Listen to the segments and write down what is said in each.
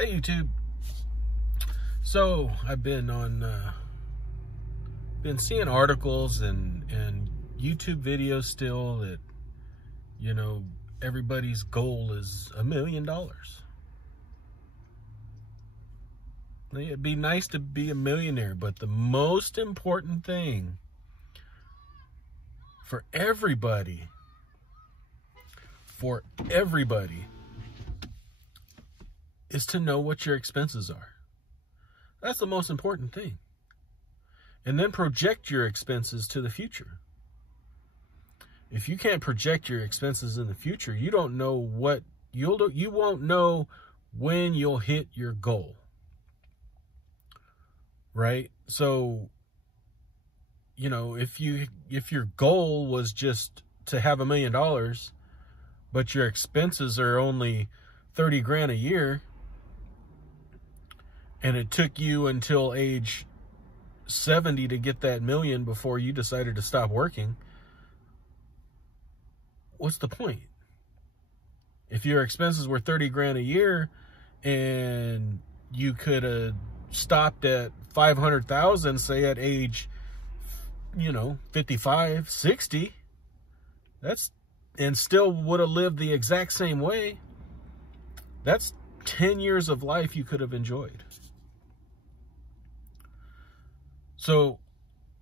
Hey YouTube. So I've been seeing articles and YouTube videos still that, you know, everybody's goal is $1 million. It'd be nice to be a millionaire, but the most important thing for everybody is to know what your expenses are. That's the most important thing. And then project your expenses to the future. If you can't project your expenses in the future, you don't know what you'll do. You won't know when you'll hit your goal. Right? So, you know, if your goal was just to have $1 million, but your expenses are only 30 grand a year, and it took you until age 70 to get that million before you decided to stop working, what's the point? If your expenses were 30 grand a year and you could have stopped at 500,000, say at age, 55, 60, and still would have lived the exact same way, that's 10 years of life you could have enjoyed. So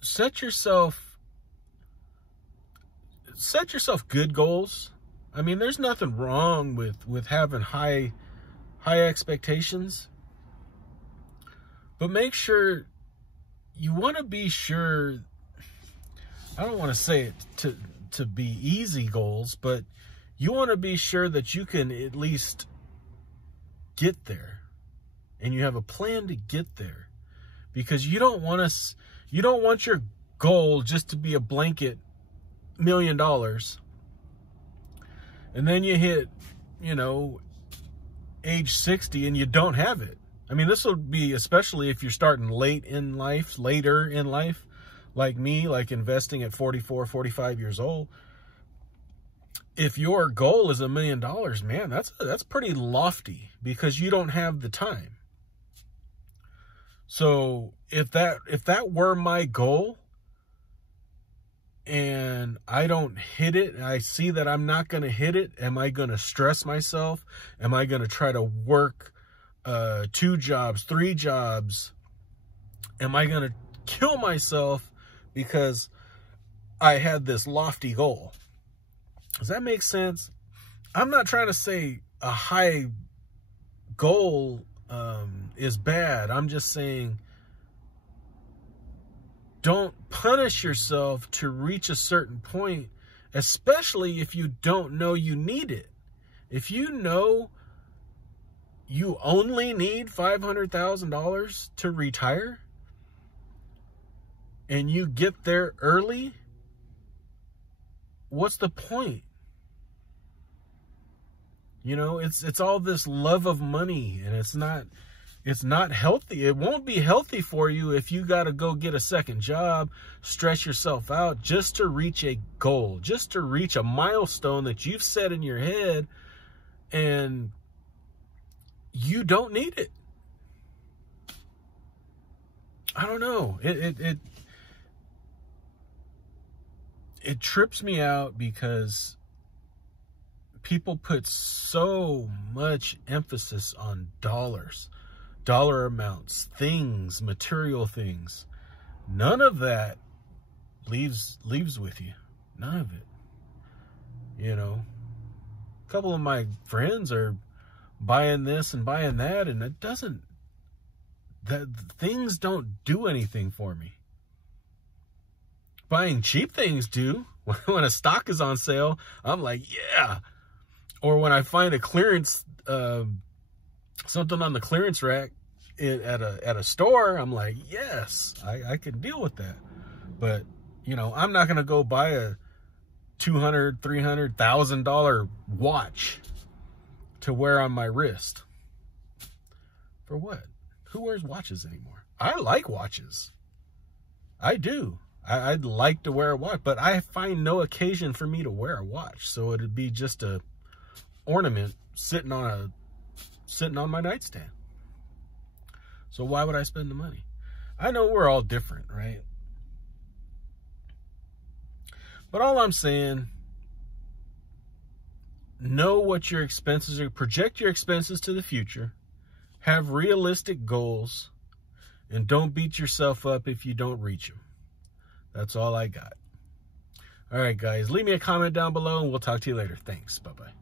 set yourself good goals. I mean, there's nothing wrong with having high expectations, but make sure you want to be sure. I don't want to say it to be easy goals, but you want to be sure that you can at least get there, and you have a plan to get there. Because you don't want your goal just to be a blanket $1 million. And then you hit, age 60 and you don't have it. I mean, this will be especially if you're starting later in life, like me, like investing at 44, 45 years old. If your goal is $1 million, man, that's pretty lofty because you don't have the time. So if that were my goal and I don't hit it, and I see that I'm not going to hit it, am I going to stress myself? Am I going to try to work 2 jobs, 3 jobs? Am I going to kill myself because I had this lofty goal? Does that make sense? I'm not trying to say a high goal is bad. I'm just saying don't punish yourself to reach a certain point, especially if you don't know you need it. If you know you only need $500,000 to retire and you get there early, what's the point? It's all this love of money, and it's not healthy. It won't be healthy for you if you got to go get a second job, stress yourself out just to reach a goal, just to reach a milestone that you've set in your head, and you don't need it. I don't know. It trips me out because people put so much emphasis on dollar amounts, things, material things. None of that leaves with you. None of it. A couple of my friends are buying this and buying that, and things don't do anything for me. Buying cheap things do. When a stock is on sale, I'm like, yeah. Or when I find a clearance, something on the clearance rack at a store, I'm like, yes, I can deal with that. But, I'm not going to go buy a $200,000, $300,000 watch to wear on my wrist. For what? Who wears watches anymore? I like watches. I do. I'd like to wear a watch, but I find no occasion for me to wear a watch. So it'd be just a ornament sitting on my nightstand. So why would I spend the money? I know we're all different, right? But all I'm saying, know what your expenses are. Project your expenses to the future. Have realistic goals. And don't beat yourself up if you don't reach them. That's all I got. All right, guys. Leave me a comment down below, and we'll talk to you later. Thanks. Bye-bye.